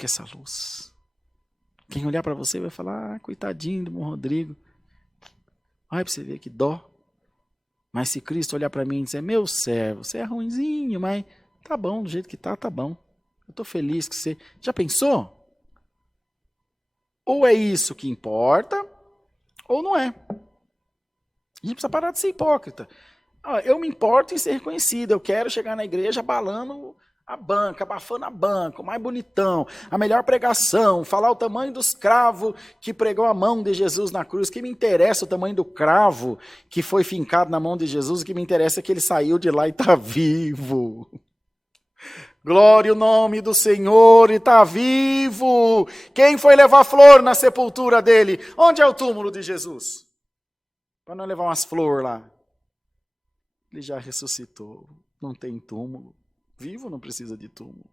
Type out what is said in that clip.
busque essa luz. Quem olhar para você vai falar, coitadinho do bom Rodrigo. Olha para você ver que dó. Mas se Cristo olhar para mim e dizer, meu servo, você é ruinzinho, mas tá bom, do jeito que tá bom. Eu estou feliz que você... Já pensou? Ou é isso que importa, ou não é. A gente precisa parar de ser hipócrita. Eu me importo em ser reconhecido, eu quero chegar na igreja abalando a banca, abafando a banca, o mais bonitão, a melhor pregação, falar o tamanho dos cravos que pregou a mão de Jesus na cruz. O que me interessa o tamanho do cravo que foi fincado na mão de Jesus, o que me interessa é que ele saiu de lá e está vivo. Glória ao nome do Senhor, e está vivo. Quem foi levar flor na sepultura dele? Onde é o túmulo de Jesus? Para não levar umas flores lá. Ele já ressuscitou, não tem túmulo. Vivo não precisa de túmulo.